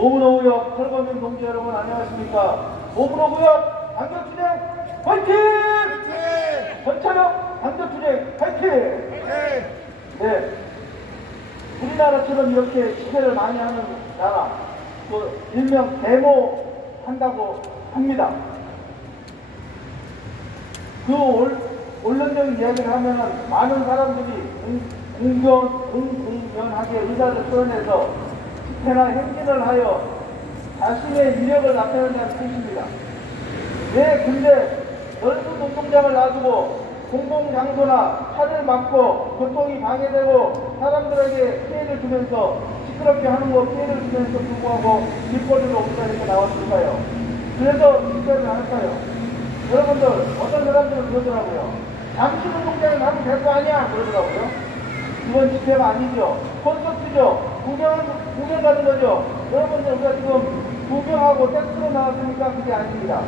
오문호구역 철거민 동지 여러분 안녕하십니까. 오문호구역 반격투쟁 화이팅! 전차력 반격투쟁 화이팅! 네, 우리나라처럼 이렇게 집회를 많이 하는 나라, 또 일명 데모 한다고 합니다. 그 원론적인 이야기를 하면은 많은 사람들이 공공연하게 의사를 표현해서 집회나 행진을 하여 자신의 위력을 나타낸다는 뜻입니다. 네, 근데 넓은 운동장을 놔두고 공공장소나 차를 막고 교통이 방해되고 사람들에게 피해를 주면서 시끄럽게 하는 거 피해를 주면서 불구하고 길거리로 우리가 이렇게 나왔을까요? 그래서 집회를 할까요? 여러분들, 어떤 사람들은 그러더라고요. 잠시 운동장에 가면 될 거 아니야? 그러더라고요. 이건 집회가 아니죠. 콘서트죠. 구경 가는 거죠. 여러분들, 우리가 지금 구경하고 댄스로 나왔으니까 그게 아닙니다.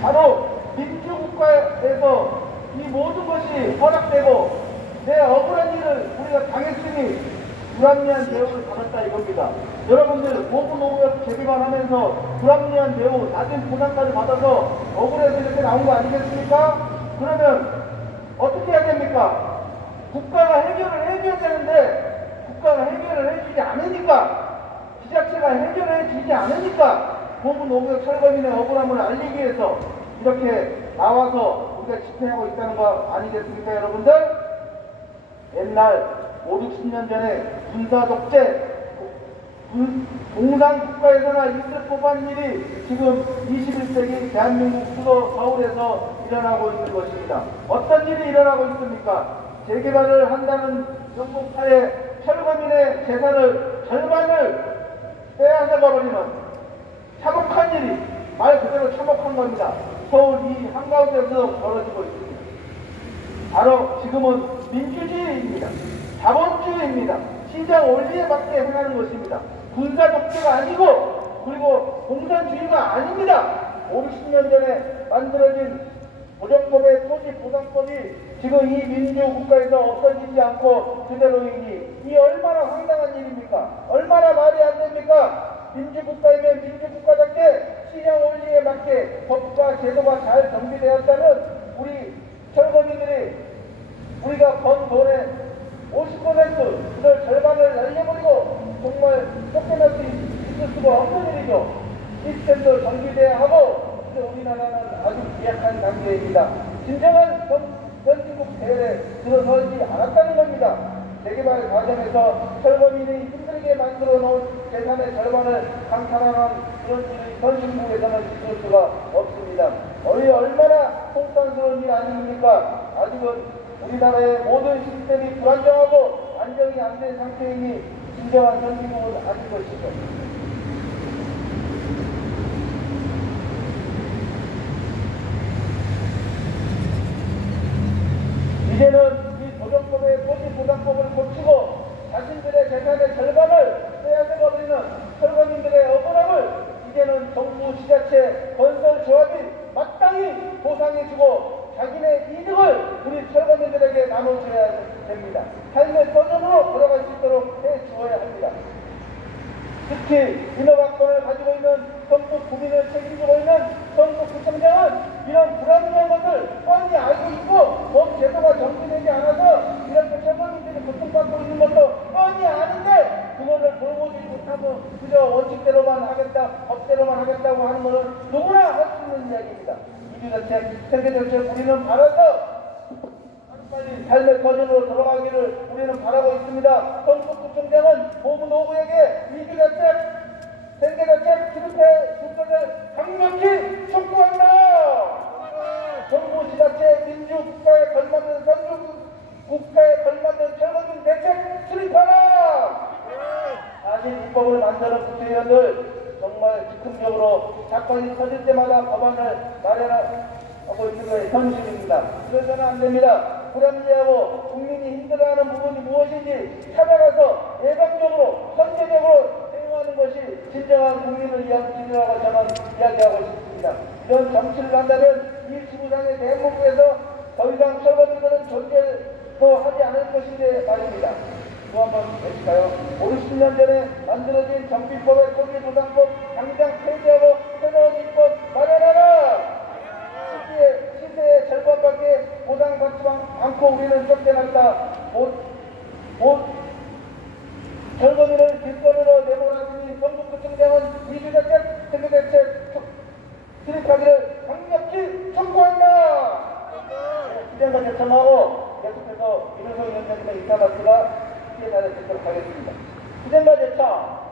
바로 민주국가에서 이 모든 것이 허락되고 내 억울한 일을 우리가 당했으니 불합리한 대우를 받았다 이겁니다. 여러분들, 오문호구역 재개발하면서 불합리한 대우, 낮은 보상까지 받아서 억울해서 이렇게 나온 거 아니겠습니까? 그러면 어떻게 해야 됩니까? 국가가 해결을 해줘야 되는데 국가가 해결을 해주지 않으니까, 지자체가 해결을 해주지 않으니까 오문호구역 철거민의 억울함을 알리기 위해서 이렇게 나와서 우리가 집회하고 있다는 거 아니겠습니까, 여러분들? 옛날 5, 60년 전에 군사 독재, 공산국가에서나 있을 법한 일이 지금 21세기 대한민국 수도 서울에서 일어나고 있는 것입니다. 어떤 일이 일어나고 있습니까? 재개발을 한다는 정부파의 철거민의 재산을 절반을 빼앗아버리는 참혹한 일이, 말 그대로 참혹한 겁니다. 서울 이 한가운데서 벌어지고 있습니다. 바로 지금은 민주주의입니다. 자본주의입니다. 시장 원리에 맞게 행하는 것입니다. 군사 독재가 아니고 그리고 공산주의가 아닙니다. 5, 60년 전에 만들어진 고정법의 토지보상법이 지금 이 민주국가에서 없어지지 않고 그대로이니 이 얼마나 황당한 일입니까? 얼마나 말이 안 됩니까? 민주국가이면 민주국가답게 시장 원리에 맞게 법과 제도가 잘 정비되었다면 우리 철거민들이 우리가 번 돈의 50% 그걸 절반을 날려버리고 정말 쫓겨날 수 있을 수가 없는 일이죠. 시스템도 정비돼야 하고 우리나라는 아주 미약한 단계입니다. 진정한 선진국 대열에 들어서지 않았다는 겁니다. 재개발 과정에서 철거민이 힘들게 만들어 놓은 재산의 절반을 강탈하는 그런 일이 선진국에서는 있을 수가 없습니다. 얼마나 속상스러운 일 아닙니까? 아직은 우리나라의 모든 시스템이 불안정하고 안정이 안 된 상태이니 진정한 선진국은 아닌 것이죠. 이제는 이 도정법의 토지보상법을 고치고 자신들의 재산의 절반을 빼앗아버리는 철거민들의 억울함을 이제는 정부, 지자체, 건설조합이 마땅히 보상해주고 자기네 이득을 우리 철거민들에게 나눠줘야 됩니다. 삶의 터전으로 돌아갈 수 있도록 해주어야 합니다. 특히 인허가권을 가지고 있는 전국 구민을 책임지고 있는 전국구청장은 이런 불합리한 것을 뻔히 알고 있고 법 제도가 정비되지 않아서 이렇게 철거민들이 고통받고 있는 것도 뻔히 아는데 그거를 돌보지 못하고 그저 원칙대로만 하겠다, 법대로만 하겠다고 하는 것은 누구나 할 수 있는 이야기입니다. 이주정책, 세계정책 우리는 바라서 빨리 삶의 터전으로 돌아가기를 우리는 바라고 있습니다. 전국구청장은 오문호구역의 이주정책, 생계정책 실패 중단을 강력히 촉구한다. 정부, 지자체, 민주국가에 걸맞는 선진국가에 걸맞는 철거민 대책 수립하라. 사실 입법을 만드는 국회의원들 정말 즉흥적으로 사건이 터질 때마다 법안을 마련하고 있는 것이 현실입니다. 그래서는 안 됩니다. 불합리하고 국민이 힘들어하는 부분이 무엇인지 찾아가서 예방적으로 선제적으로 행동하는 것이 진정한 국민을 위한 진정하고 저는 이야기하고 싶습니다. 이런 정치를 한다면 이 지구상의 대한민국에서 더 이상 철거민들은 존재도 하지 않을 것인데 말입니다. 또 한번 해볼까요? 57년 전에 만들어진 정비법의 토지조상법 당장 폐지하고 새로운 입법 마련하라! 시세의 절반밖에 보상받지 않고 우리는 쫓겨났다. 젊은이를 길거리로 내보내니 경북구청장은 이주대책, 특유대책 수립하기를 강력히 촉구한다. 기자가 제청하고 계속해서 이른소 위원장님의 인사말씀과 기회자를 듣도록 하겠습니다. 기자가 제청.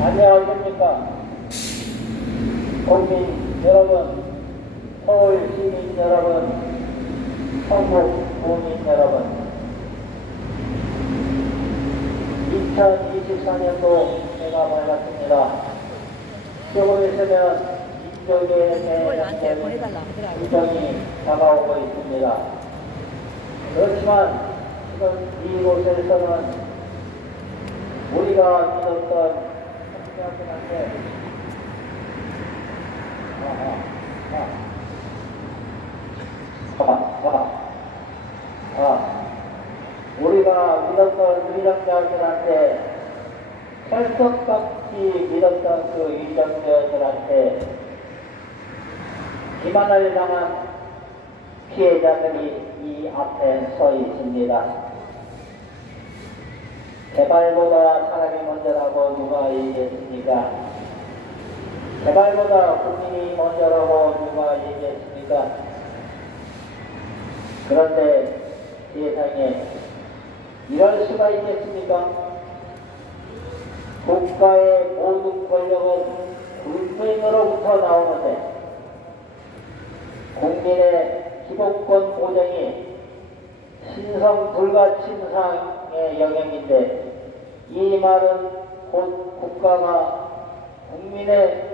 안녕하십니까. 국민 여러분, 서울 시민 여러분, 전국 국민 여러분, 2024년도 해가 밝았습니다. 조금 있으면 민족의 대전이 다가오고 있습니다. 그렇지만 지금 이곳에서는 우리가 믿었던 우리가 믿었던 위정자들한테 철석같이 믿었던 그 위정자들한테 기만을 당한 피해자들이 이 앞에 서 있습니다. 개발보다 사람이 먼저라고 누가 얘기했습니까? 개발보다 국민이 먼저라고 누가 얘기했습니까? 그런데 세상에 이럴 수가 있겠습니까? 국가의 모든 권력은 국민으로부터 나오는데 국민의 기본권 보장이 신성 불가침상의 영역인데 이 말은 곧 국가가 국민의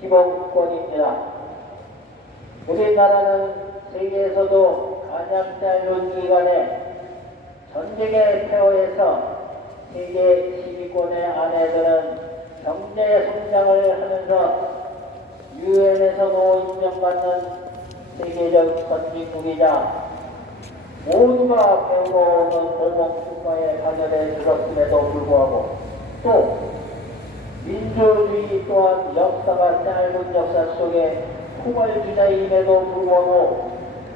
기본권입니다. 우리나라는 세계에서도 가장 짧은 기간에 전쟁의 폐허에서 세계 10위권의 안에 드는 경제 성장을 하면서 유엔에서도 인정받는 세계적 선진국이자 모두가 배우고 오는 모범국가의 가결에 들었음에도 불구하고 또 민주주의 또한 역사가 짧은 역사 속에 포괄주자임에도 불구하고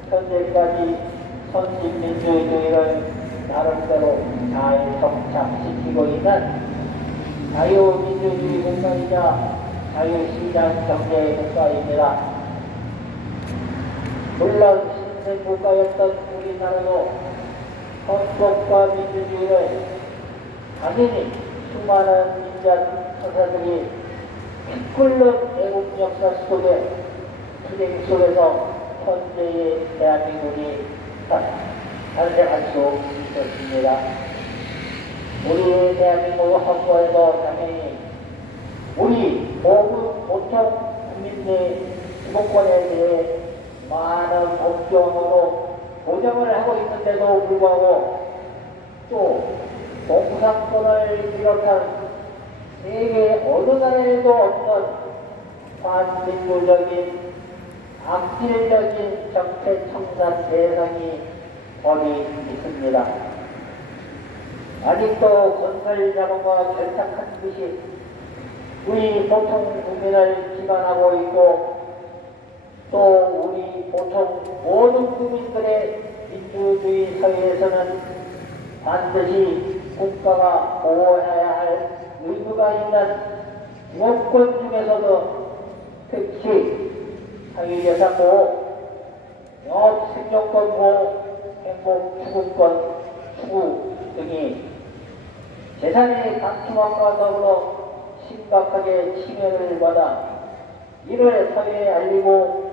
현재까지 선진민주주의를 나름대로 잘 정착시키고 있는 자유민주주의 국가이자 자유시장 경제 국가입니다. 물론 신생국가였던 우리나라도 헌법과 민주주의를 당연히 수많은 민간 서사들이 pit끓는 애국 역사 속에 투쟁 속에서 현재의 대한민국이 탄생할 수 있었습니다. 우리 대한민국 헌법에도 당연히 우리 보통 국민의 기본권에 대해 많은 법정으로 보장을 하고 있는데도 불구하고 또 공산권을 비롯한 세계 어느 나라에도 없는 반민주적인 악질적인 정책 청산 대상이 거기 있습니다. 아직도 건설 자본과 결탁한 것이 우리 보통 국민을 기반하고 있고 또 우리 보통 모든 국민들의 민주주의 사회에서는 반드시 국가가 보호해야 할 의무가 있는 기본권 중에서도 특히 사회재산 보호, 영업 생존권 보호, 행복 추구권 추구 등이 재산의 감추망과 더불어 심각하게 침해를 받아 이를 사회에 알리고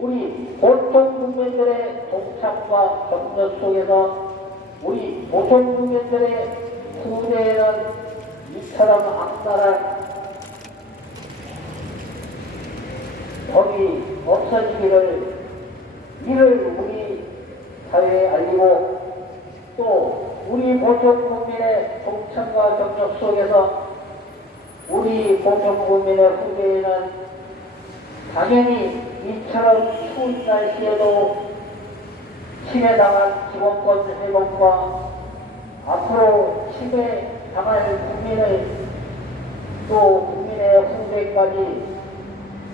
우리 보통 국민들의 동참과 격려 속에서 우리 보통 국민들의 후대에는 이처럼 악랄한 법이 없어지기를 이를 우리 사회에 알리고 또 우리 보통 국민의 동참과 격려 속에서 우리 보통 국민의 후대에는 당연히 이처럼 추운 날씨에도 침해당한 기본권 회복과 앞으로 침해당할 국민의 또 국민의 후대까지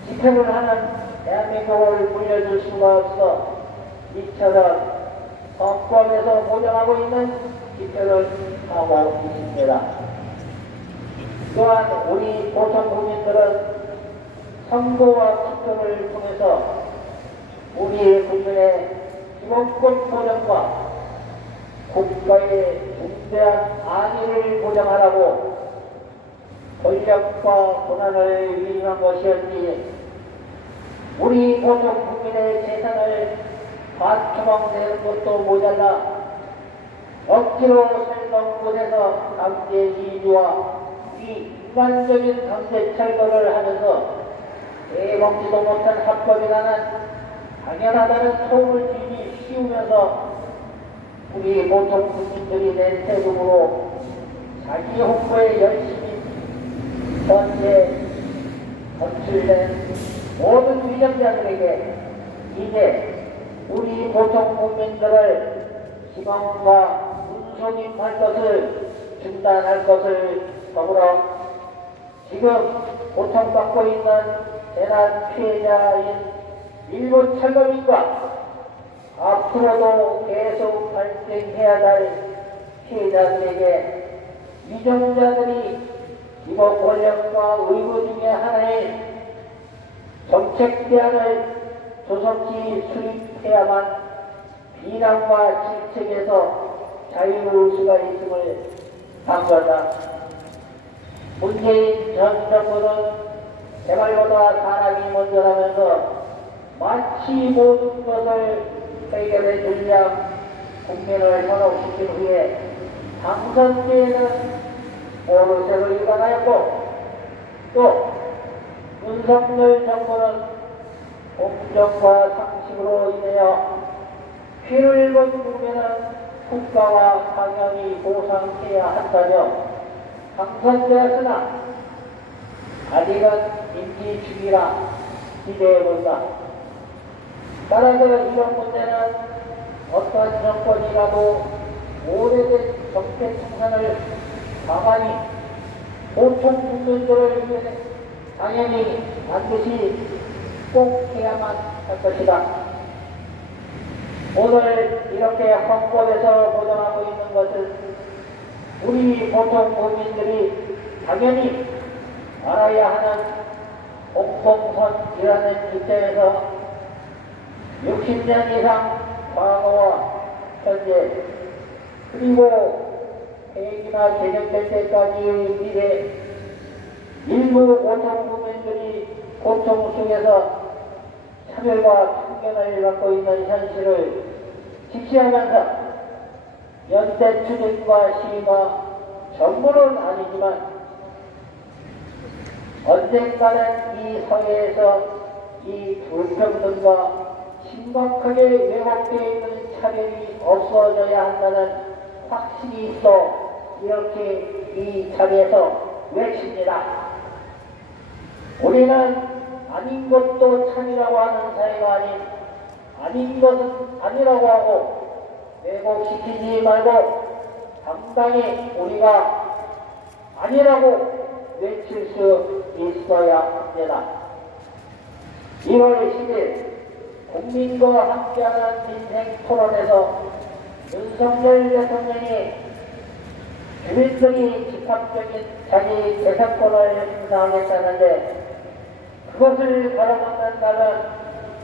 집회를 하는 대한민국을 물려줄 수가 없어 이처럼 헌법에서 보장하고 있는 집회를 하고 있습니다. 또한 우리 보통 국민들은 선거와 투표를 통해서 우리 국민의 기본권 보장과 국가의 중대한 안위를 보장하라고 권력과 권한을 위임한 것이었지 우리 보통 국민의 재산을 반토막내는 것도 모자라 억지로 살던 곳에서 강제 이주와 비인간적인 강제 철거를 하면서 대먹지도 못한 합법이라는 당연하다는 소음을 씌우면서 우리 보통 국민들이 낸 세금으로 자기 홍보에 열심히 현재 건출된 모든 위정자들에게 이제 우리 보통 국민들을 희망과 운송임할 것을 중단할 것을 더불어 지금 고통받고 있는 재난 피해자인 일본 철거민과 앞으로도 계속 발생해야 할 피해자들에게 위정자들이 이번 권력과 의무 중에 하나인 정책 대안을 조속히 수립해야만 비난과 질책에서 자유로울 수가 있음을 당부한다. 문재인 전 정부는 개발보다 사람이 먼저라면서 마치 모든 것을 해결해 주려 국민을 현혹시킨 후에 당선제에는 모르쇠로 일관하였고 또 윤석열 정부는 공정과 상식으로 인하여 피를 입은 국민은 국가와 당연히 보상해야 한다며 당선되었으나 아직은 임기 중이라 기대해본다. 따라서 이런 문제는 어떤 정권이라도 오래된 정책 청산을 가만히 보통 국민들을 위해 당연히 반드시 꼭 해야만 할 것이다. 오늘 이렇게 헌법에서 보장하고 있는 것은 우리 보통 국민들이 당연히 알아야 하는 공통선이라는 입장에서 60년 이상 과거와 현재 그리고 계획이나 개정될 때까지의 미래 일부 보통 국민들이 고통 속에서 차별과 편견을 갖고 있는 현실을 직시하면서 연대 추진과 시위가 전부는 아니지만 언젠가는 이 사회에서 이 불평등과 심각하게 왜곡되어 있는 차별이 없어져야 한다는 확신이 있어 이렇게 이 자리에서 외칩니다. 우리는 아닌 것도 참이라고 하는 사회가 아닌 것은 아니라고 하고 왜곡시키지 말고 당당히 우리가 아니라고 외칠 수 있어야 합니다. 1월 10일 국민과 함께하는 민생 토론에서 윤석열 대통령이 주민들이 집합적인 자기 재산권을 행사하겠다는데 그것을 가로막는다면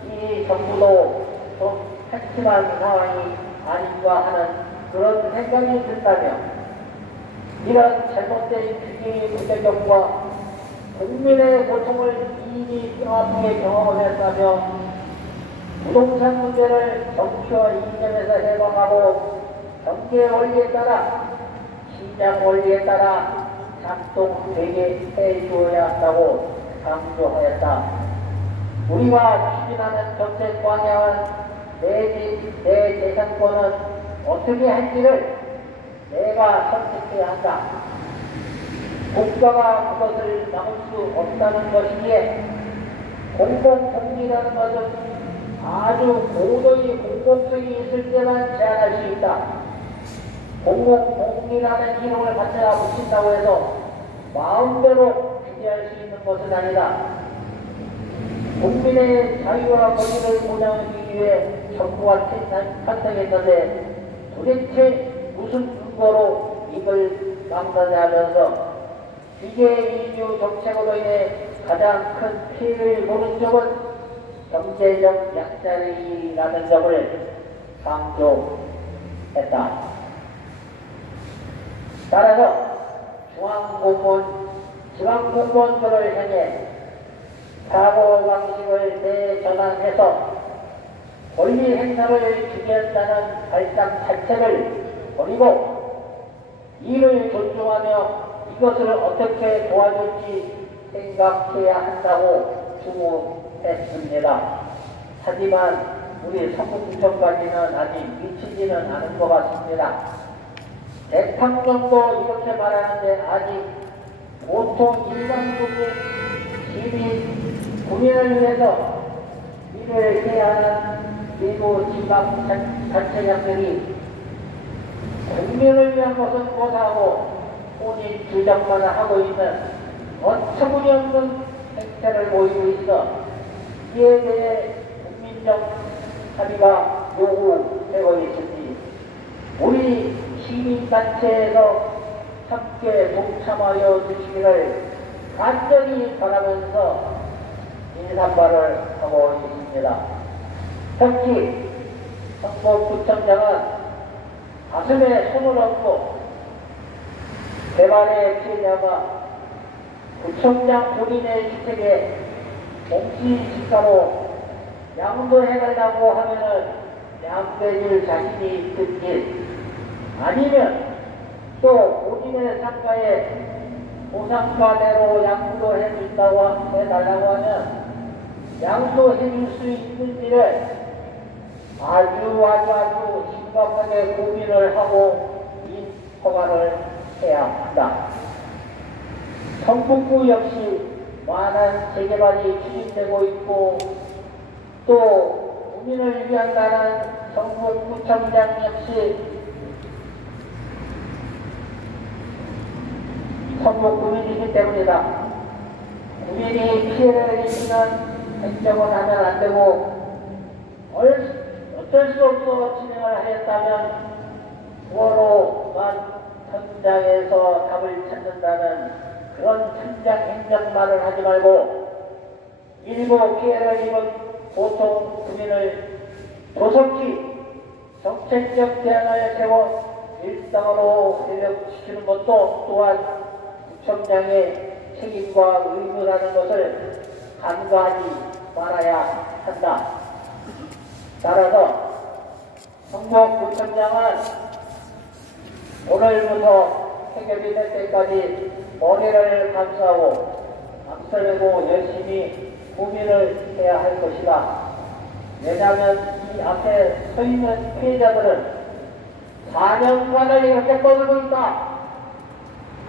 이 정부도 좀 한심한 상황이 아닌가 하는 그런 생각이 든다며 이런 잘못된 규제의 부작용과 국민의 고통을 이미 명확하게 경험했다며 부동산 문제를 정치와 이념에서 해방하고 경제 원리에 따라 시장 원리에 따라 작동되게 해주어야 한다고 강조하였다. 우리가 추진하는 정책 방향은 내 집, 내 재산권은 어떻게 할지를 내가 선택해야 한다. 국가가 그것을 막을 수 없다는 것이기에 공공복리라는 것은 아주 고도의 공공성이 있을 때만 제한할 수 있다. 공공복리라는 이름을 갖다가 붙인다고 해서 마음대로 규제할 수 있는 것은 아니다. 국민의 자유와 권리를 보장하기 위해 정부가 탄생했는데 도대체 무슨 근거로 이걸 막느냐면서 규제 인류 정책으로 인해 가장 큰 피해를 보는 쪽은 경제적 약자들이라는 점을 강조했다. 따라서 중앙공무원, 지방공무원들을 향해 사고방식을 재전환해서 권리 행사를 규제한다는 발상 자체를 버리고 이를 존중하며 이것을 어떻게 도와줄지 생각해야 한다고 주문했습니다. 하지만 우리 성북구청까지는 아직 미치지는 않은 것 같습니다. 대통령도 이렇게 말하는데 아직 보통 일반 국민, 시민, 국민을 위해서 일을 해야 하는 일부 지방 자치장들이 국민을 위한 것은 못하고 본인 주장만 하고 있는 어처구니없는 행태를 보이고 있어 이에 대해 국민적 합의가 요구되고 있으니 우리 시민단체에서 함께 동참하여 주시기를 간절히 바라면서 인사말을 하고 있습니다. 특히 성북구청장은 가슴에 손을 얹고 개발의 피해자가 구청장 본인의 주택에 공시지가로 양도해달라고 하면은 양도해줄 자신이 있든지 아니면 또 본인의 상가에 보상가대로 양도해준다고 해달라고 하면 양도해줄 수 있는지를 아주 심각하게 고민을 하고 인허가를 해야 한다. 성북구 역시 많은 재개발이 추진되고 있고 또 국민을 위한다는 성북구청장 역시 성북구민이기 때문이다. 국민이 피해를 입는 행정을 하면 안 되고 어쩔 수 없어 진행을 하였다면 구호로만 현장에서 답을 찾는다는 그런 현장 행정말을 하지 말고 일부 피해를 입은 보통 국민을 조속히 정책적 대안을 세워 일상으로 회복시키는 것도 또한 구청장의 책임과 의무라는 것을 간과하지 말아야 한다. 따라서 성북구청장은 오늘부터 해결이 될 때까지 머리를 감싸고 붙들고 열심히 고민을 해야 할 것이다. 왜냐하면 이 앞에 서 있는 피해자들은 4년간을 이렇게 떠들고 있다.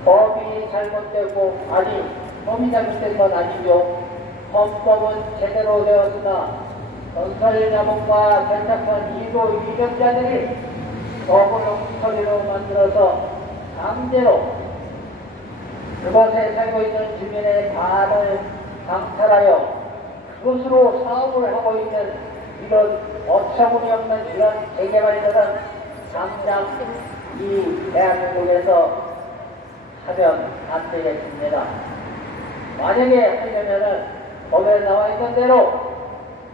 법이 잘못되고, 아니, 법이 잘못된 건 아니죠. 헌법은 제대로 되었으나 건설자본과 결탁한 일부 위력자들이 법을 엉터리로 만들어서 강제로 그곳에 살고 있는 주민의 반을 강탈하여 그것으로 사업을 하고 있는 이런 어처구니없는 이런 재개발들은 당장 이 대한민국에서 하면 안 되겠습니다. 만약에 하려면은 법에 나와 있는 대로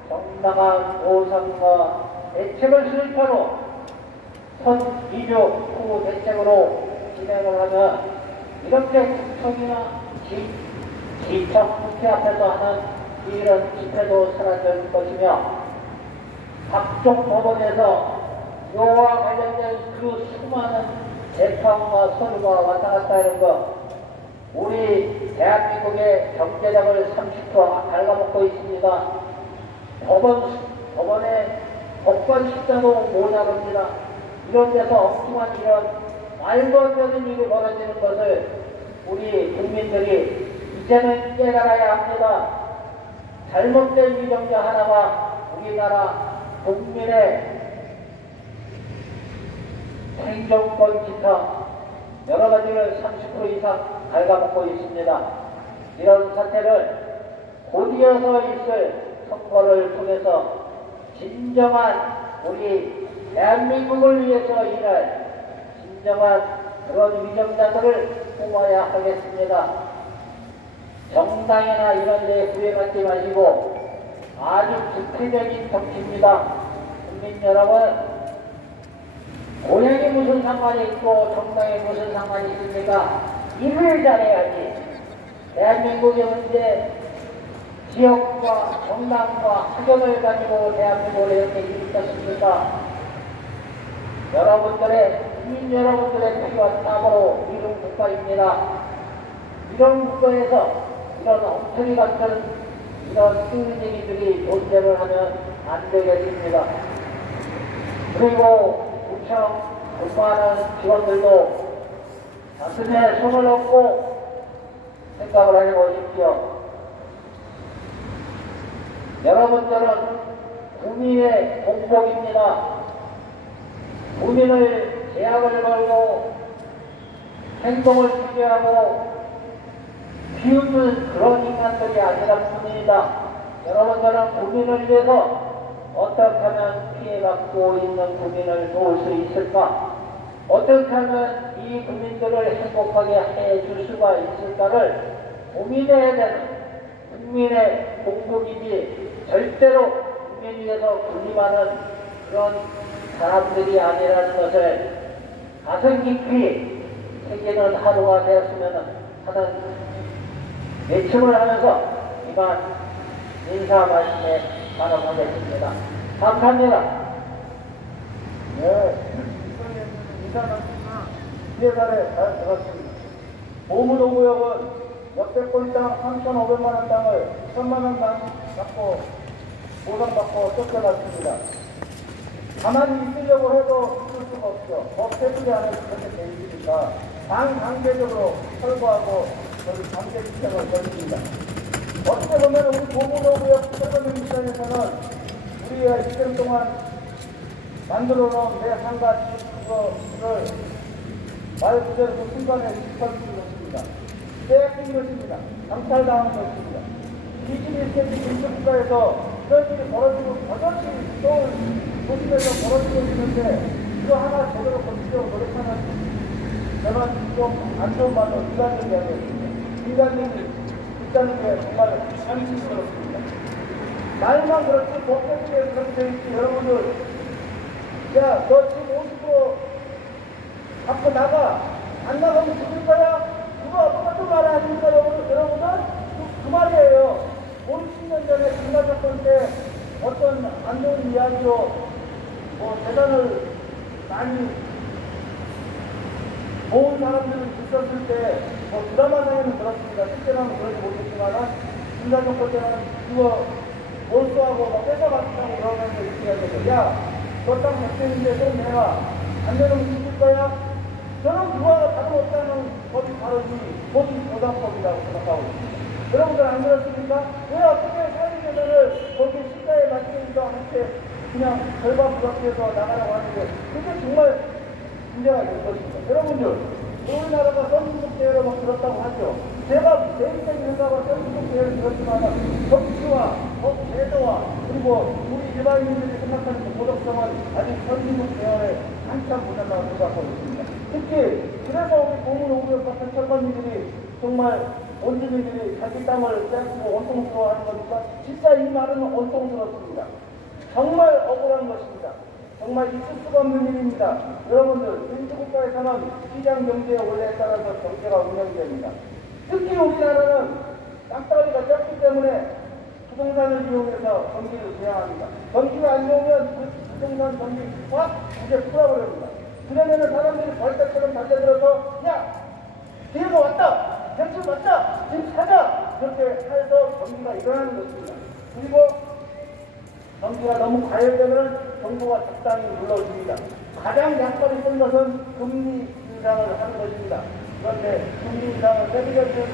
정당한 보상과 대책을 수립하고 선기조 후 대책으로 진행을 하면 이렇게 구청이나 지청 국회 앞에서 하는 이런 집회도 사라질 것이며 각종 법원에서 이와 관련된 그 수많은 재판과 서류가 왔다 갔다 하는 것, 우리 대한민국의 경제력을 30% 갉아먹고 있습니다. 법원의 법관 숫자도 모자랍니다. 이런 데서 엉뚱한 이런 말도 안 되는 일이 벌어지는 것을 우리 국민들이 이제는 깨달아야 합니다. 잘못된 위정자 하나가 우리나라 국민의 행정권 기타 여러 가지를 30% 이상 갉아먹고 있습니다. 이런 사태를 곧이어서 있을 선거를 통해서 진정한 우리 대한민국을 위해서 일할 진정한 그런 위정자들을 뽑아야 하겠습니다. 정당이나 이런 데에 구애받지 마시고 아주 구체적인 정치입니다. 국민 여러분, 고향이 무슨 상관이 있고 정당이 무슨 상관이 있습니까? 일을 잘해야지. 대한민국의 문제, 지역과 정당과 학연을 가지고 대한민국을 이렇게 일으켰습니까? 국민 여러분들의 필요한 답으로 이룬 국가입니다. 이런 국가에서 이런 엉터리 같은 이런 쓰레기들이 존재를 하면 안 되겠습니다. 그리고 구청 근무하는 직원들도 가슴에 손을 얹고 생각을 해보십시오. 여러분들은 국민의 공복입니다. 국민을 제약을 걸고 행동을 규제하고 비웃는 그런 인간들이 아니라 뿐입니다. 여러분들은 국민을 위해서 어떻게 하면 피해받고 있는 국민을 도울 수 있을까? 어떻게 하면 이 국민들을 행복하게 해줄 수가 있을까를 고민해야 되는 국민의 공복이지 절대로 국민 위해서 군림하는 그런 사람들이 아니라는 것을 가슴 깊이 새기는 하루가 되었으면 하는 예측을 하면서 이만 인사 말씀에 반응하겠습니다. 감사합니다. 네, 인사 말씀은 피해자를 잘 들었습니다. 보문호구역은 역대 건당 3,500만원 땅을 1,000만원 받고 보상받고 쫓겨났습니다. 가만히 있으려고 해도 있을 수가 없죠. 법 테두리 안에 그렇게 돼 있으니까 강제적으로 철거하고 강제 집행을 벌입니다. 어떻게 보면 우리 보문호구역 최고민 입장에서는 우리가 1년 동안 만들어 놓은 내 상가 그거를 말 그대로 그 순간에 지켜주는 것입니다. 빼앗긴 것입니다. 강탈당한 것입니다. 21세기 민주국가에서 이런 일이 벌어지고 버젓이 또 도심에서 벌어지고 있는데 이거 하나 제대로 고치려고 노력하는 제가 좀 안 좋은 말로 인간적인 이야기였습니다. 인간적이 있다는 게 정말 상심스럽습니다. 말만 그렇지 법대로 그렇게 돼 있지. 여러분들, 야, 너 지금 50% 갖고 나가. 안 나가면 죽을 거야? 그거 누가 또 말 아닙니까, 여러분들? 그 말이에요. 5, 60년 전에 강남 사건 때 어떤 안 좋은 이야기로 재산을 많이 모은 사람들은 있었을 때 뭐 드라마상에는 그렇습니다. 실제로는 그러지 못했지만은 김대중 때는 그거 몰수하고 막 뺏어갔다고 그러면서 이렇게 해야 야, 너 땅 100대인데 좀 내가 안 내면 죽을 거야? 저는 그거와 다름없다는 법이 바로 이 고등보상법이라고 생각하고 있습니다. 여러분들 안 그렇습니까? 왜 어떻게 사회계산을 거기 시가에 맞추니까 한테 그냥 절반 부각해서 나가라고 하는데 그게 정말 문제가 있는 것입니다. 여러분들, 우리나라가 선진국 대회를 막 들었다고 하죠. 제가 제 인생 생각은 선진국 대회를 들었지만 정치와 법 제도와 그리고 우리 일반인들이 생각하는 그 도덕성은 아직 선진국 대회에 한참 보낸다고 생각하고 있습니다. 특히 그래서 우리 고문오구역 같은 철거민들이 정말 원주민들이 자기 땅을 뺏고 원통스러워하는 겁니까? 진짜 이 말은 원통스럽습니다. 정말 억울한 것입니다. 정말 있을 수가 없는 일입니다. 여러분들, 민주국가에서는 시장 경제의 원리에 따라서 경제가 운영됩니다. 특히 우리나라는 땅덩어리가 적기 때문에 부동산을 이용해서 경기를 부양합니다. 경기가 안 좋으면 그 부동산 경기 확 이제 풀어버립니다. 그러면은 사람들이 벌떼처럼 달려들어서 야! 기회가 왔다! 대출 왔다! 지금 사자! 그렇게 해서 경기가 일어나는 것입니다. 그리고 경기가 너무 과열되면 정부가 적당히 눌러줍니다. 가장 약발이 쓴 것은 금리 인상을 하는 것입니다. 그런데 금리 인상을 세계적인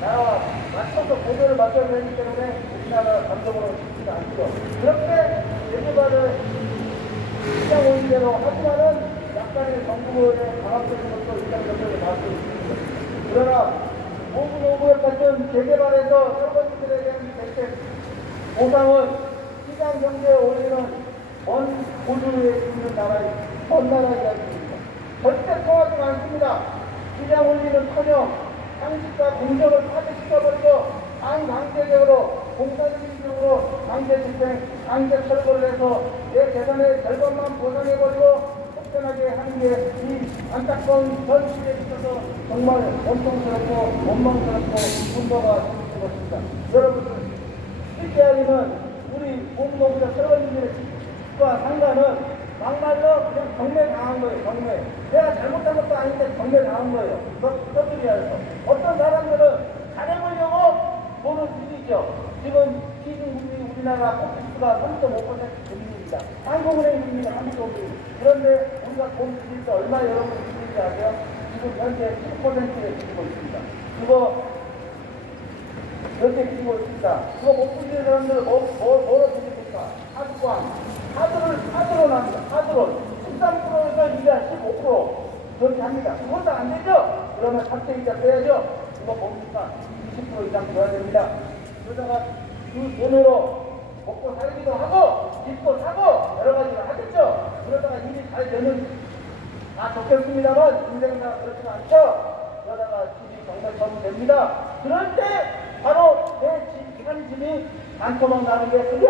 나라와 맞춰서 고도를 맞춰야 되기 때문에 우리나라 감정으로 쉽지가 않죠. 그렇게 대표받을 시장 오인대로 하지만은 약간의 정부의 강압적인 것도 시장 정책을 받고 있습니다. 그러나 오구오구역 같은 재개발에서 설거지들에 대한 대책 보상은 시장 경제에 올리는 먼 고도에 있는 나라의 먼 나라 이야기입니다. 절대 통하지 않습니다. 시장 올리는 커녕 상식과 공정을 파괴시켜버리고 반강제적으로 공산주의적으로 강제 집행, 강제 철거를 해서 내 재산의 절반만 보상해버리고 속편하게 하는 게 이 안타까운 현실에 있어서 정말 원통스럽고 원망스럽고 분노가 생기는 것입니다. 여러분들, 쉽게 하면 우리 공동부자 철거인들과 상가는 막말로 그냥 경매당한 거예요. 경매. 내가 잘못한 것도 아닌데 경매당한 거예요. 그것들이 해서 어떤 사람들은 잘해보려고 돈을 들이죠. 지금 시중금리 우리나라 오피스가 3.5% 금리입니다. 한국은행 금리가 3.5%. 그런데 우리가 돈 들일 때 얼마 여러분이 들리지 아세요? 지금 현재 7%에 들리고 있습니다. 그거 몇개 들리고 있습니다. 그거 못 들리는 사람들 뭐로 들립니까? 카드로 납니다. 카드로 13%에서 이자 15% 그렇게 합니다. 그것도 안 되죠? 그러면 삭제이자 빼야죠? 그거 뭡니까? 20% 이상 줘야 됩니다. 그러다가 그 돈으로 먹고 살기도 하고 집도 사고 여러 가지를 하겠죠. 그러다가 일이 잘 되면 다 좋겠습니다만 인생사 그렇지 않죠. 그러다가 집이 정말 전무됩니다. 그럴 때 바로 산 집이 반토막 나는 게 그게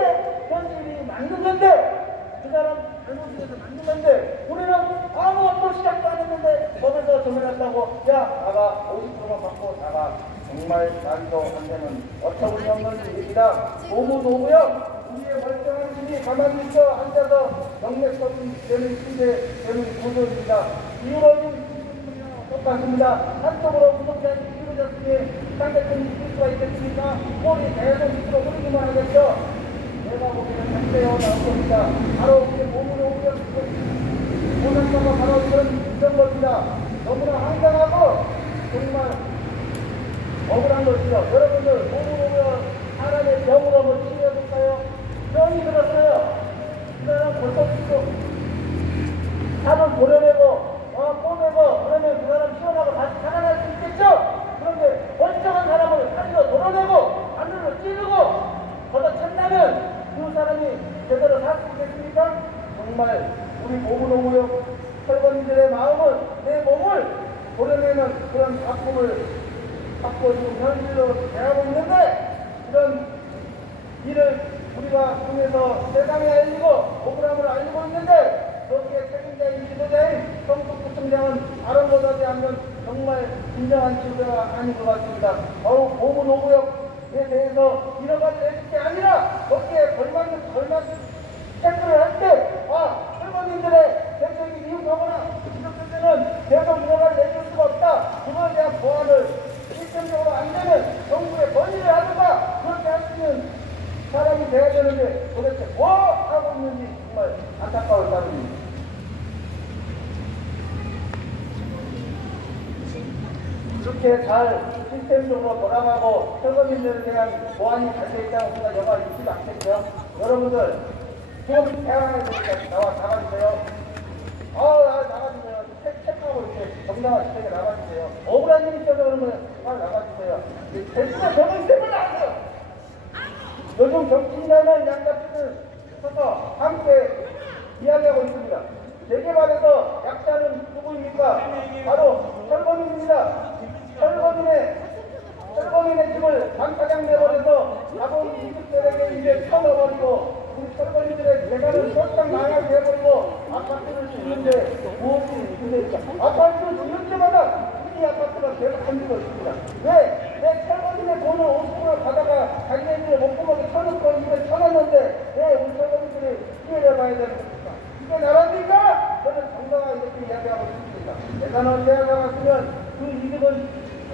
현실이 맞는 건데 그 사람 잘못해서 맞는 건데 우리는 아무것도 시작도 안 했는데 거기서 정해놨다고 야 나가 50%만 받고 나가. 정말 말도 안 되는 어처구니 없는 일입니다. 노무요 우리의 멀쩡한 집이 가만히 있어 앉아서 경매처분 되는 시대 되는 구조입니다. 이유로는 똑같습니다. 한쪽으로 구독자들이 이루어졌으니 상대편이 이길 수가 있겠습니까? 꼴이 계속 밑으로 흐르기만 하겠죠. 내가 보기에는 반대요 나올 겁니다. 바로 우리의 몸으로 오면 보상사가 바로 이런 겁니다. 너무나 황당하고 정말 억울한 것이죠. 여러분들 몸으로 오면 사람의 병으로 뭐 치료해볼까요? 병이 들었어요. 이 사람 벌써 죽고 살을 도려내고 뽀내고 그러면 그 사람 시원하고 다시 살아날 수 있겠죠? 그런데 멀쩡한 사람을 살려 도려내고 바늘로 찌르고 걷어찬다면 그 사람이 제대로 살 수 있겠습니까? 정말 우리 모구노구역 철거민들의 마음은 내 몸을 도려내는 그런 작품을 갖고 지금 현실로 대하고 있는데 이런 일을 우리가 통해서 세상에 알리고 억울함을 알리고 있는데 여기에 책임자인 지도자인 성북구청장은 다른 것하지 않는 정말 진정한 지도자가 아닌 것 같습니다. 바로 고문오구역에 대해서 이런 가지 내릴 게 아니라 거기에 걸맞는 체크를 할 때 철거민들의 대책이 미흡하거나 지적될 때는 계속 이런 걸 내줄 수가 없다. 그거에 대한 보완 보상이 돼야 되는데 도대체 뭐 하고 있는지 정말 안타까울 따름입니다. 이렇게 잘 시스템적으로 돌아가고 철거민들에 대한 보안이 잘 돼 있다고 생각 영화를 잊지 않겠죠? 여러분들 좀 대화해 보니까 나가주세요. 나가주세요. 체크하고 이렇게 정당한 시스템에 나가주세요. 억울한 일 있어서 그러면 빨리 나가주세요. 대신에 저는 때문에 나가세요. 요즘 정치인과는 양자표를 서서 함께 이야기하고 있습니다. 재개발에서 약자는 누구입니까? 바로 철거민입니다. 철거민의 집을 방사장 내버려서 자본 이득세력에 이제 쳐넣어버리고 우리 철거민들의 재산을 싹싹 망하게 해버리고 아파트를 짓는데 무엇이 문제입니까? 아파트 짓는 때마다 이 아파트가 계속 건드리고 있습니다. 왜 철거민의 돈을 50% 받아가 자기네들의 목구멍에 쳐넣고 입에 쳐넣는데 왜 우리 철거민들이 피해를 봐야 되는 겁니까? 이게 나라입니까? 저는 정당하게 이렇게 이야기하고 있습니다. 예산을 빼앗아갔으면 그 이득을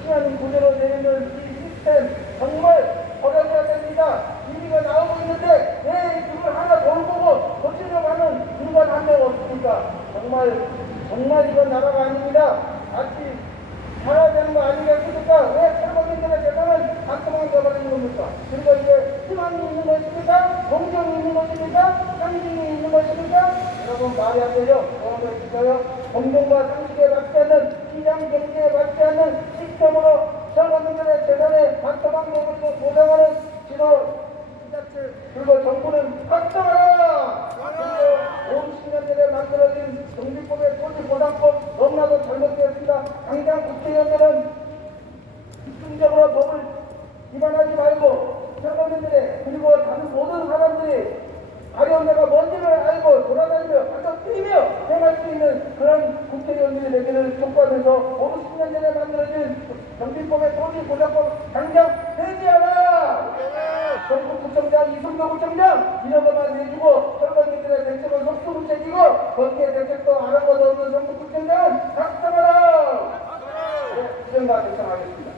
취하는 구조로 내리는 이 시스템 정말 버려야 됩니다. 이미가 나오고 있는데 왜 그걸 하나 돌보고 고치려고 하는 인간 한 명 없습니까? 정말 이건 나라가 아닙니다. 같이 살아야 되는 거 아니겠습니까? 왜 철거민들의 재산을 한꺼번에 줘버리는 겁니까? 그리고 이게 희망이 있는 것입니까? 공정이 있는 것입니까? 상징이 있는 것입니까? 여러분 말이 안 되죠? 뭐라고 했을까요? 공정과 상식에 맞지 않는 시장 경제에 맞지 않는 시스템으로 철거민들의 재산에 반토막 내버리고 보장하는 신호 그리고 정부는 각성하라! 그리고 50년 전에 만들어진 정비법의 토지보상법 너무나도 잘못되었습니다. 당장 국회의원들은 집중적으로 법을 위반하지 말고 철거민들의 그리고 다른 모든 사람들이 가려운데가 뭔지를 알고 돌아다니며 가서 뛰며 행할 수 있는 그런 국회의원들이 되기를 촉구하면서 50년 전에 만들어진 정비법의 토지보상법 당장 폐지하라! 전국구청장 이승도 구청장 이런 것만 내주고 철거민들의 대책은 속수무 챙기고 거기에 대책도 안 한 것도 없는 전국구청장은 각성하라! 네, 구청장 결정하겠습니다.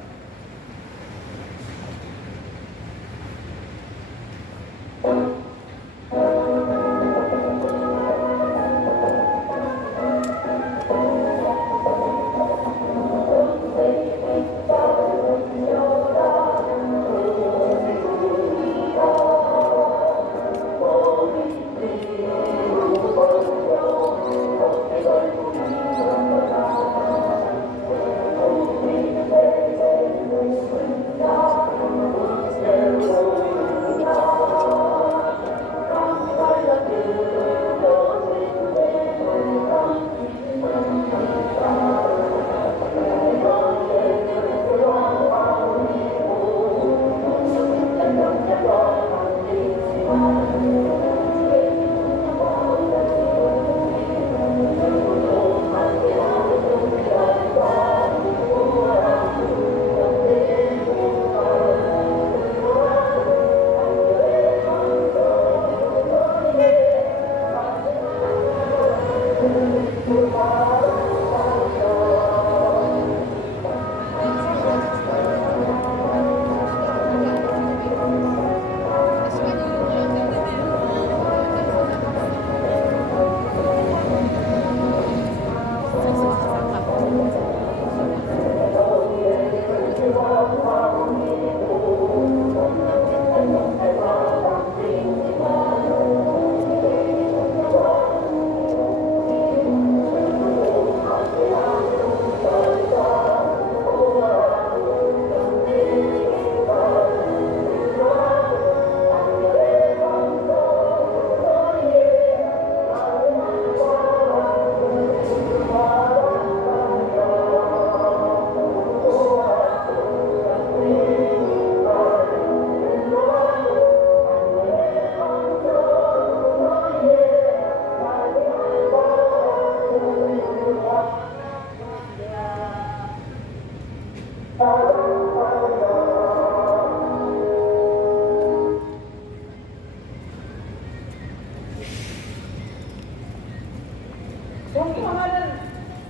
존경하는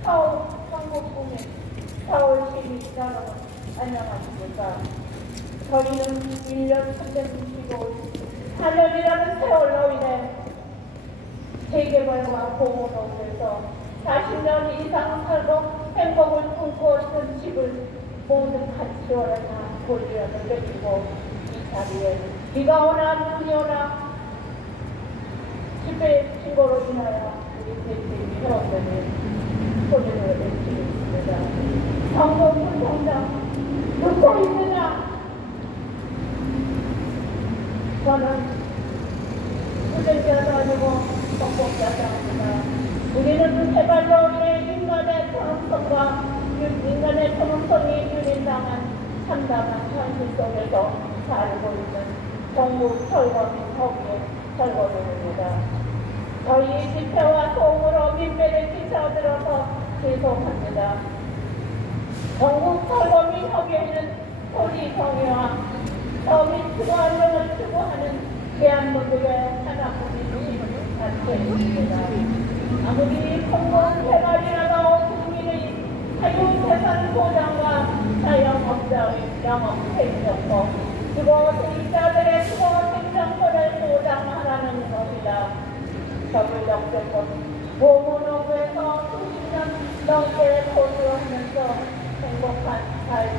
서울 성북구민 서울시민 여러분 안녕하십니까. 저희는 1년 365일 4년이라는 세월로 인해 재개발과 보호로 인해서 40년 이상 살고 행복을 꿈꾸었던 집을 모두 가치로라 다 돌리라는 느끼고 이 자리에 비가 오나 눈이 오나 집회 신고로 인하여 우리 대표님 회원들이 소리를 내치고 있습니다. 정봉훈 총장 듣고 있느냐? 저는 후전자도 아니고 정복자도 아닙니다. 우리는 개발로 인해 인간의 존엄성과 인간의 존엄성이 유린당한 참담한 현실 속에서 살고 있는 정부 철거민 허기에 철거민입니다. 저희 집회와 소음으로 민폐를 끼쳐들어서 죄송합니다. 전국 철거민 협의회는 소리 정의와 서민 주거 안정을 추구하는 대한민국의 하나뿐인 단체입니다. 아무리 공공 개발이라도 국민의 자유재산 보장과 자영업자의 영업 생존권, 주거 세입자들의 주거 생존권을 보장하라는 것이다. 적을 역대권 모모노부에서 수십 년 넘게 거주하면서 행복한 삶을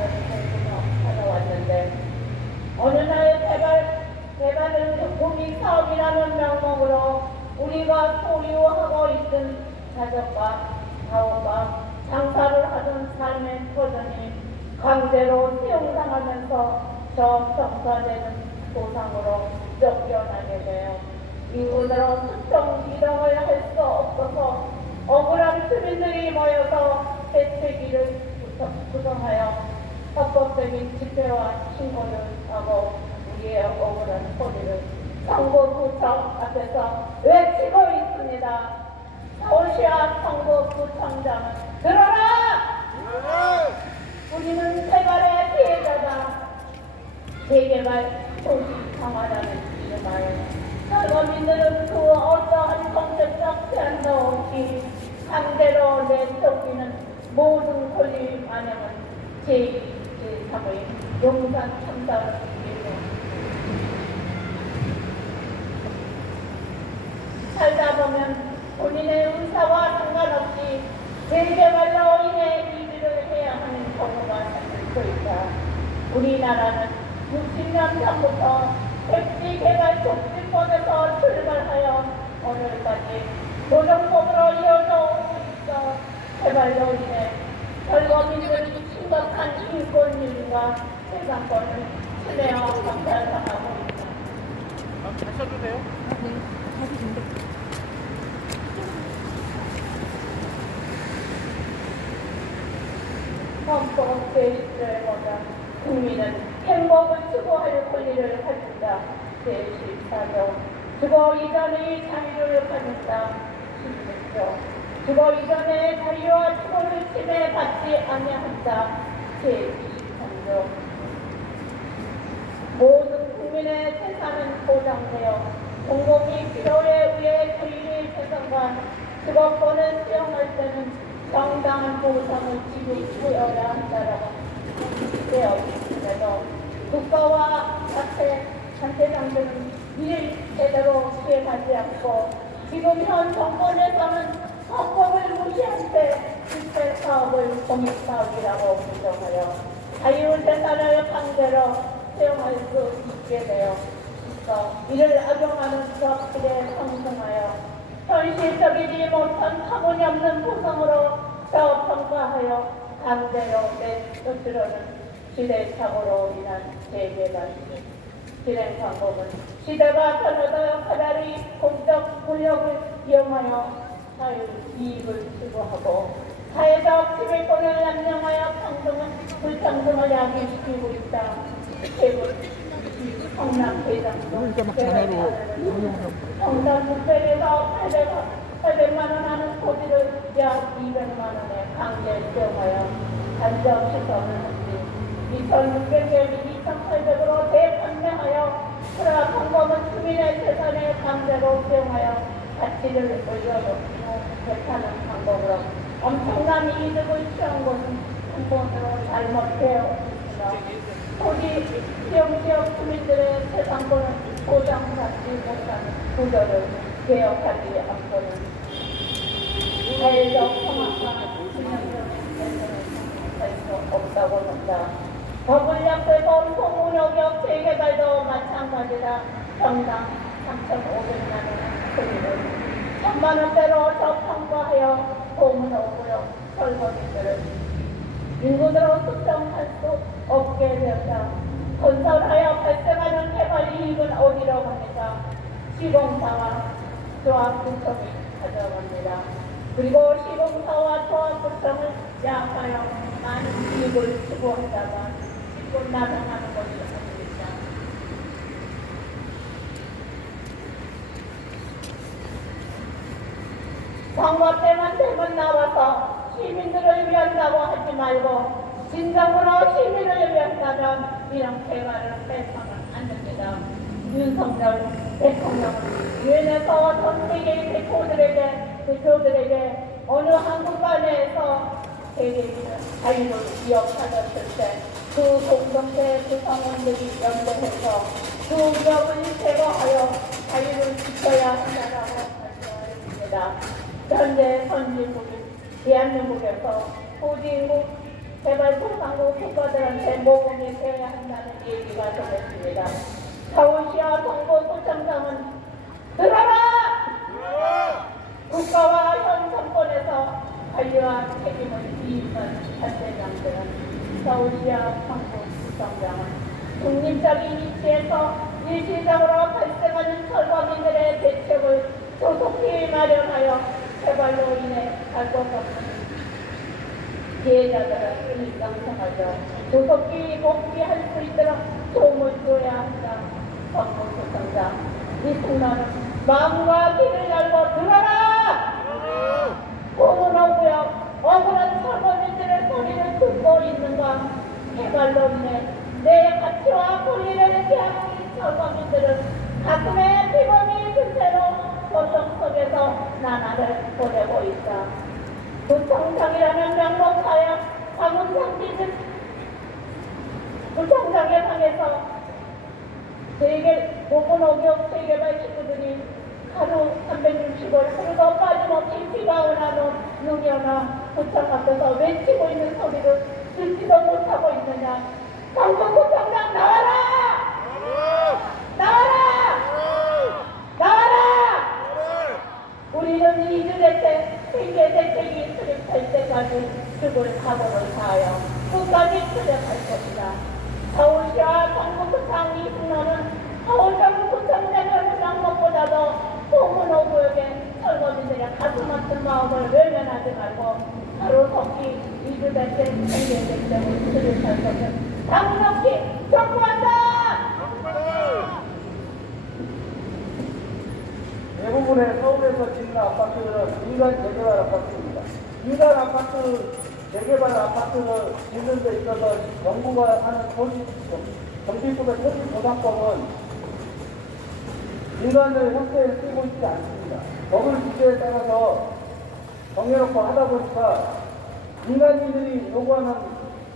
살아왔는데 어느 날 개발은 국민사업이라는 명목으로 우리가 소유하고 있던 자격과 사업과 장사를 하던 삶의 터전이 강제로 수용당하면서 저평가되는 보상으로 쫓겨나게 되어 인구대로 수종 이동을 할 수 없어서 억울한 주민들이 모여서 대책위를 구성하여 합법적인 집회와 신고를 하고 우리의 억울한 소리를 성북구청 앞에서 외치고 있습니다. 서울시와 성북구청장은 들어라! 우리는 개발의 피해자다. 재개발 도시 강화라는 이름하에 서민들은 그 어떠한 정책적 제한도 없이 강제로 내쫓기는 모든 권리 마냥은 제3의 용산 참사를 살다 보면 본인의 의사와 상관없이 재개발로 인해 일을 해야 하는 경우가 생길 수 있다. 우리나라는 60년 전부터 택지 개발 촉진법에서 출발하여 오늘까지 노정법으로 이어져 오고 있어 개발로 인해 철거민들이 심각한 인권유린과 생산권을 침해와 강탈당하고 있다. 하셔도 돼요? 헌법 제1조에 보면 국민은 행복을 추구할 권리를 가진다. 제14조 주거 이전의 자유를 가진다. 16조 주거 이전의 자유와 주거를 침해받지 아니한다. 제23조 모든 국민의 재산은 보장되어 공공이 필요에 의해 개인의 재산과 주거권을 수용할 때는 정당한 보상을 지급해야 한다라고 되어 있음에도 국가와 단체장들은 이를 제대로 수행하지 않고 지금 현 정권에서는 헌법을 무시한 채 집회 사업을 공익사업이라고 규정하여 자유재산을 강제로 수용할 수 있게 되어 있어 이를 악용하는 수업들에 성승하여 현실적이지 못한 터무니없는 구성으로 저평가하여 강제로 내쫓으려는 시대착오로 인한 재개발 진행 방법은 시대가 변화되어 개발이 공적 권력을 이용하여 사회 이익을 추구하고 사회적 지배권을 남용하여 불평등을 야기시키고 있다. 최근 성남 대장동 성남 북변에서 800만 원 하는 토지를 약 200만 원에 강제 수용하여 단적 시설을 한뒤 2,600개를 2,800으로 대판매하여 그러나 방법은 주민의 재산에 강제로 수용하여 가치를 올려놓고 대타는 방법으로 엄청난 이득을 취한 것은 근본으로 잘못되어 있으며 토지 시용 지역 주민들의 재산권은 보장받지 못하는 구조를 개혁하기 앞서는 사회적 통합과 균형적인 발전을 할 수 없다고 본다. 법을 약속한 공문호격 재개발도 마찬가지라 평당 3,500만 원 소리를 1,000만 원대로 저평가하여 공문호구역 설거지들을 인구대로 수정할 수 없게 되었다. 건설하여 발생하는 개발 이익은 어디로 갑니까? 시공사와 조합구청이 가져갑니다. 그리고 시공사와 조합구청을 약하여 많은 이익을 추구하다가 뒷골 나장하는 것이 아닙니다. 선거 때만 되면 나와서 시민들을 위한다고 하지 말고 진정으로 시민을 위한다면 이런 개발을 해서는 안 됩니다. 윤석열 대통령은 유엔에서 전 세계의 대표들에게 어느 한 국가 내에서 자유를 위협받았을 때 그 공동체 구성원들이 연대해서 그 위협을 제거하여 자유를 지켜야 한다라고 말씀하셨습니다. 현재 선진국인 대한민국에서 후진국 개발도상국 국가들한테 모범이 되어야 한다는 얘기가 전했습니다. 서울시와 정부구청장은 들어라! 국가와 현 정권에서 관리와 책임을 이임한 단체장들은 서울시와 정부구청장은 중립적인 위치에서 일시적으로 발생하는 철거민들의 대책을 조속히 마련하여 개발로 인해 갈 것 없는 피해자들은 일상생활로 조속히 복귀할 수 있도록 도움을 줘야 한다. 정부구청장 이승만은 마음과 귀를 열고 들어라! 공문호구역 억울한 철거민들의 소리를 듣고 있는가? 개발로 인해 내 가치와 권리를 빼앗긴 철거민들은 가슴에 피범이 든 채로 고통 속에서 나날을 보내고 있다. 구청장이라는 명목하여 가문상기는 구청장에 방에서 공문호구역 재개발 식구들이 하루 360원 하루도 빠짐없이 비가 오나 눈이 오나 구청 앞에서 외치고 있는 소리를 듣지도 못하고 있느냐. 정부구청장 나와라! 나와라! 나와라! 우리는 2주 대책, 세계 대책이 수립할 때까지 죽을 각오를 다하여 끝까지 수립할 것이다. 서울시와 정부구청 이승만은 서울정부구청장을 명목보다도 공문호구역에 철거민들의 가슴 아픈 마음을 외면하지 말고 하루속히 2주 대책, 세계 대책을 수립할 것을 당연히 촉구한다! 대부분의 서울에서 짓는 아파트들은 민간 재개발 아파트입니다. 민간 아파트 재개발 아파트를 짓는 데 있어서 정부가 하는 정비법의 토지보상법은 민간을 형태에 쓰고 있지 않습니다. 법을 규제에 따라서 정해놓고 하다 보니까 민간인들이 요구하는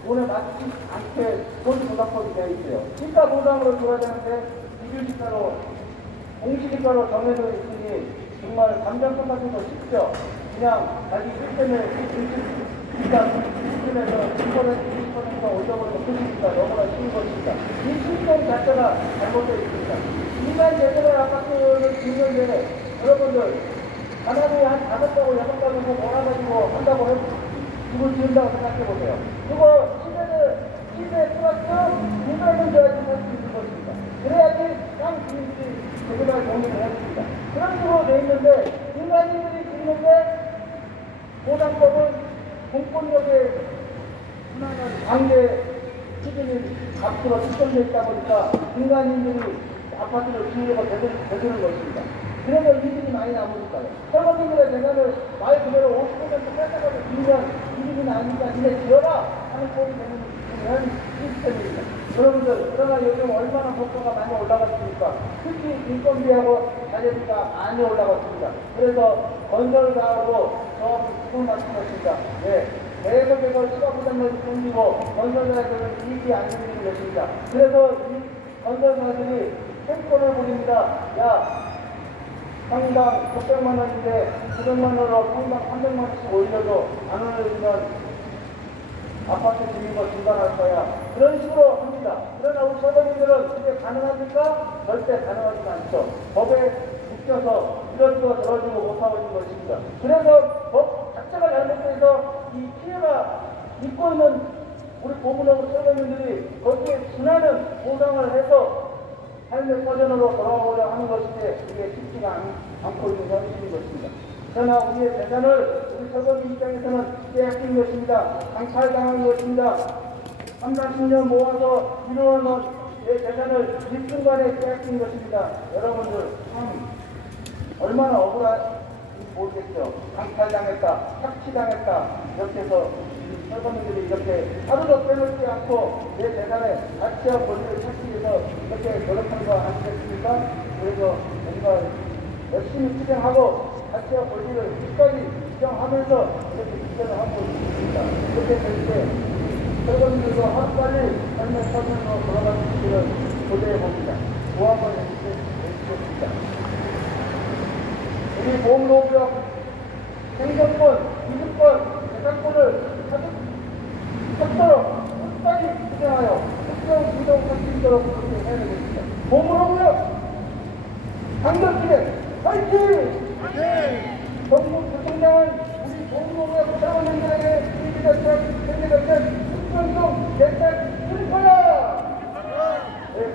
돈에 맞지 않게 토지보상법이 되어 있어요. 시가 보상으로 줘야 되는데 비율시가로 공시지가로 정해져 있으니 정말 감정평가서도 쉽죠. 그냥 자기 시스템에 일단 시스템에서 10%가 올려버리고 표시니까 너무나 쉬운 것입니다. 이 시스템 자체가 잘못되어 있습니다. 민간 재개발 아파트를 짓는데 여러분들 가난이 한 5가구, 6가구 몰아가지고 한다고 해서 집을 지은다고 생각해보세요. 그거 시대 플러스 민간을 줘야지 살 수 있는 것입니다. 그래야지 땅 주민들이 재개발 동의를 했습니다. 그런 식으로 돼 있는데 민간인들이 짓는데 보상법은 공권력의 순환한 관계 기준이 앞으로 측정되어 있다 보니까 민간인들이 아파트를 지으려고 되드는 것입니다. 그래서 이익이 많이 남으니까요. 철거민들의 재산을 말 그대로 50% 뺏어가지고 지으면 이익이 나니까 이제 지어라 하는 꼴이 되는 현 시스템입니다. 여러분들, 그러나 요즘 얼마나 물가가 많이 올라갔습니까? 특히 인건비하고 자재비가 많이 올라갔습니다. 그래서 건설사하고 저 부분 말씀하십니다. 네. 계속해서 시가부담을 생기고 건설사들은 이익이 안 생기는 것입니다. 그래서 이 건설사들이 횡포를 부립니다. 야, 상당 600만 원인데 900만 원으로 상당 300만 원씩 올려도 안 올리면 아파트 주민 거 중단할 거야. 그런 식으로 합니다. 그러나 우리 서거민들은 그게 가능합니까? 절대 가능하지 않죠. 법에 묶여서 이러지고 저러지고 못하고 있는 것입니다. 그래서 법 자체가 잘못돼서 이 피해가 입고 있는 우리 고문하고 서거민들이 거기에 준하는 보상을 해서 삶의 터전으로 돌아오려 하는 것인데 이게 쉽지가 않고 있는 현실인 것입니다. 그러나 우리의 재산을 우리 서거민 입장에서는 빼앗긴 것입니다. 강탈당한 것입니다. 3, 40년 모아서 이루어놓은 내 재산을 일순간에 빼앗긴 것입니다. 여러분들 참 얼마나 억울한지 모르겠죠. 강탈당했다, 착취당했다 이렇게 해서 서거민들이 이렇게 하루도 빼놓지 않고 내 재산의 가치와 권리를 찾기 위해서 이렇게 노력하는 거 아니겠습니까? 그래서 우리가 열심히 투쟁하고 가치와 권리를 끝까지 주장하면서 이렇게 투쟁을 하고 있습니다. 이렇게 될 때 서거민들도 하루빨리 삶의 터전으로 돌아갈 수 있기를 고대해 봅니다. 고 한번 해주시겠습니다. 우리 보험노구역 생존권, 기득권, 재산권을 찾도록 끝까지 투쟁하여 특정 기동할 수 있도록 그렇게 해야 되겠습니다. 보험노구역 강력기대 파이팅! 전국 구청장은 우리 보험노구역 사원님들에게 일기자처럼 생겨졌던 특정성 대책 쓸 거야! 네,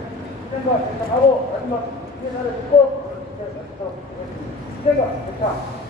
투쟁과 대책하고 마지막 인사를 듣고 오늘 집회를 마치도록 하겠습니다. 투쟁과 대책!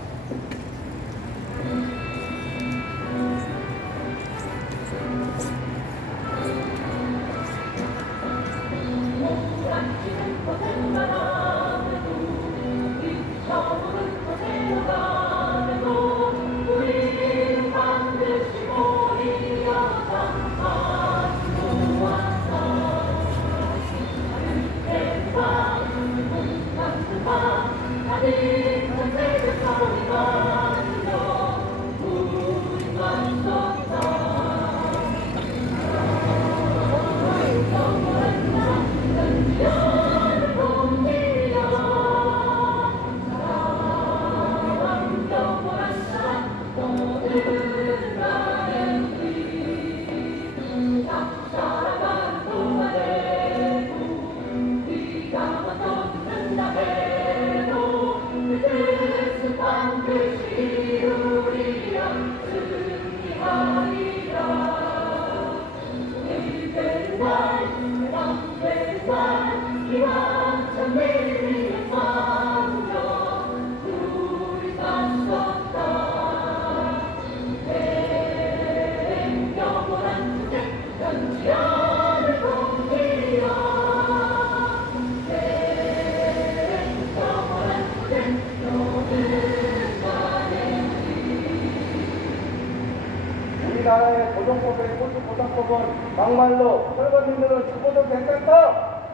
우리나라의 고정법의 고정법은 막말로 서거민들은 죽어도 괜찮다!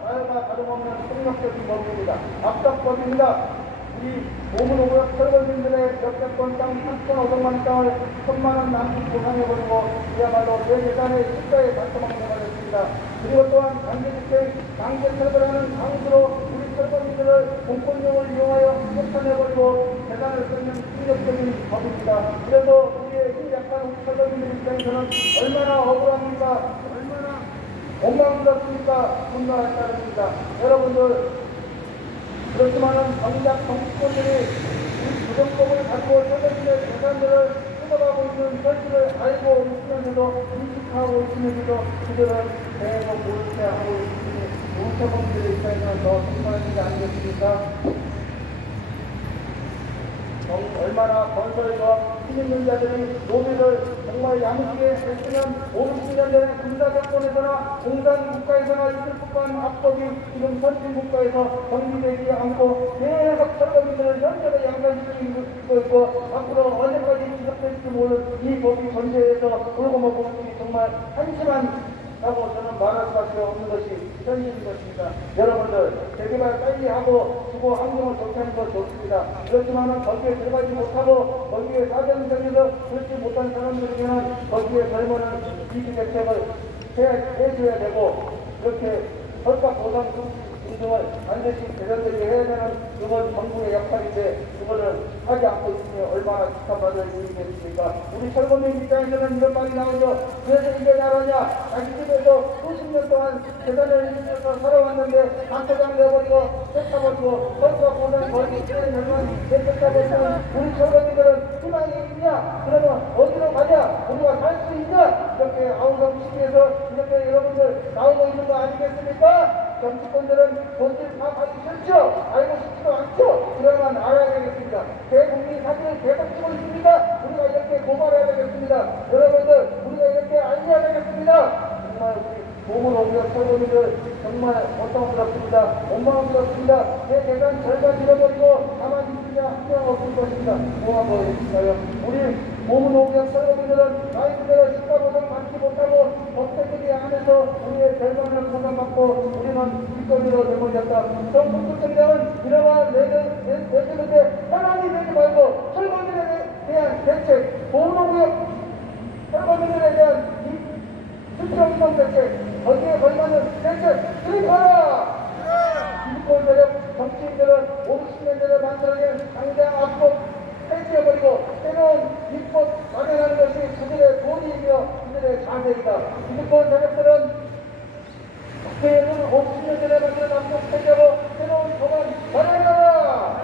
말과 다름없는 폭력적인 법입니다. 압박법입니다. 우리 보문호구역 서거민들의 몇백 건 땅 3,500만 땅을 1,000만 원 남짓 보상해버리고 그야말로 내 재산의 시가에 발톱망대가 됐습니다. 그리고 또한 강제집행, 강제철거라는 방수로 우리 서거민들을 공권력을 이용하여 쫓아내버리고 재산을 뺏는 폭력적인 법입니다. 그래서 우리의 힘 약한 우리 서거민들 입장에서는 얼마나 억울합니까? 얼마나 원망스럽습니까? 분노할 따름입니다. 여러분들 그렇지만은 정작 정치권들이 이 부정법을 가지고 서거민의 재산들을 뜯어가고 있는 현실을 알고 있으면서도 인식하고 있으면서도 그들은 대거 모르게 하고 있으니 우리 서거민들의 입장에서는 더 심판한 일이 아니겠습니까? 얼마나 건설과 힘있는 자들이 노비를 정말 야무지게 했으면 50년 전에 군사정권에서나 공산국가에서나 있을 법한 악법이 지금 선진국가에서 정비되지 않고 계속 서거민들을 현재의 양산시키고 있고 앞으로 언제까지 지속될지 모르는 이 법이 전제해서 울고 먹고 있기 정말 한심하다고 저는 말할 수밖에 없는 것이 현실인 것입니다. 여러분들 재개발 빨리 하고 주거 환경을 좋게 하는 것 좋습니다. 그렇지만 거기에 들어가지 못하고 거기에 사정적에서 그렇지 못한 사람들에게는 거기에 걸면은 이주 대책을 해줘야 되고 그렇게 헐값 보상 등등을 반드시 개선되게 해야 되는 그건 정부의 역할인데 그거를 하지 않고 있으니 얼마나 비판받을 일이겠습니까? 우리 철거민 입장에서는 이런 말이 나오죠. 그래서 이게 나라냐? 자기 집에서 수십 년 동안 재산을 일으켜서 살아왔는데 반토장 내버리고 쫓아버리고 서울과 보는 거리 때문에 내쫓아버리는 우리 철거민들은 희망이 있냐? 그러면 어디로 가냐? 우리가 살 수 있냐? 이렇게 아우성시위에서 이렇게 여러분들 나오고 있는 거 아니겠습니까? 정치권들은 본질 파악하기 싫죠? 알고 싶지도 않죠? 그러면 알아야 되겠습니다. 대국민 사진을 계속 찍고 있습니다. 우리가 이렇게 고발해야 되겠습니다. 여러분들 우리가 이렇게 알려야 되겠습니다. 정말 우리 몸을 오면 철거민들 정말 고통스럽습니다. 원망스럽습니다. 내 재산 절반 잃어버리고 가만히 있으냐 한 명 없을 것입니다. 뭐 한번 해주실까요? 우리 몸은 오면 철거민들은 나이 그대로 식사보상 받지 못하고 법대들이 안에서 우리의 절반을 부담받고 우리는 일거리로 내몰렸다. 정부 정당은 이러한 내주는데 편안히 되지 말고 철거민에 대한 대책, 보호구역 철거민들에 대한 수평이동 대책, 거기에 걸맞는 대책 수립하라! 기득권 세력 정치인들은 50년 전에 만들어낸 당장 앞으로 폐지해버리고 새로운 입법 마련하는 것이 그들의 돈이며 그들의 자세이다. 기득권 세력들은 국회에는 50년 전에 만든 앞법 폐지하고 새로운 법안 마련하라!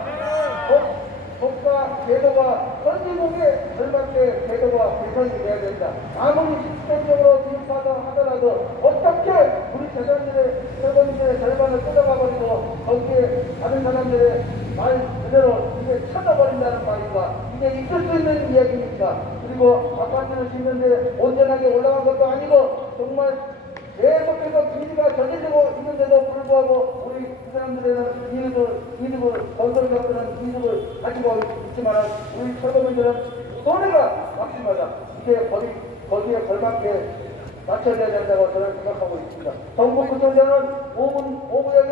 법과 제도가 선진국에 걸맞게 제도가 개선이 돼야 된다. 아무리 시스템적으로 비슷하다 하더라도 어떻게 우리 재산들의 절반을 뜯어가버리고 거기에 다른 사람들의 말 그대로 이게 쳐져버린다는 말인가? 이게 있을 수 있는 이야기입니까? 그리고 아파트를 짓는데 온전하게 올라간 것도 아니고 정말 계속해서 비리가 저질리고 있는데도 불구하고 우리 그 사람들에는 이득을 건설업들은 이득을 가지고 있지만 우리 철거민들은 손해가 막심하다. 이게 거기에 걸맞게 맞춰져야 된다고 저는 생각하고 있습니다. 정부 구청장은 5구역의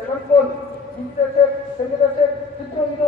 재산권, 임대책, 생계대책, 주택이동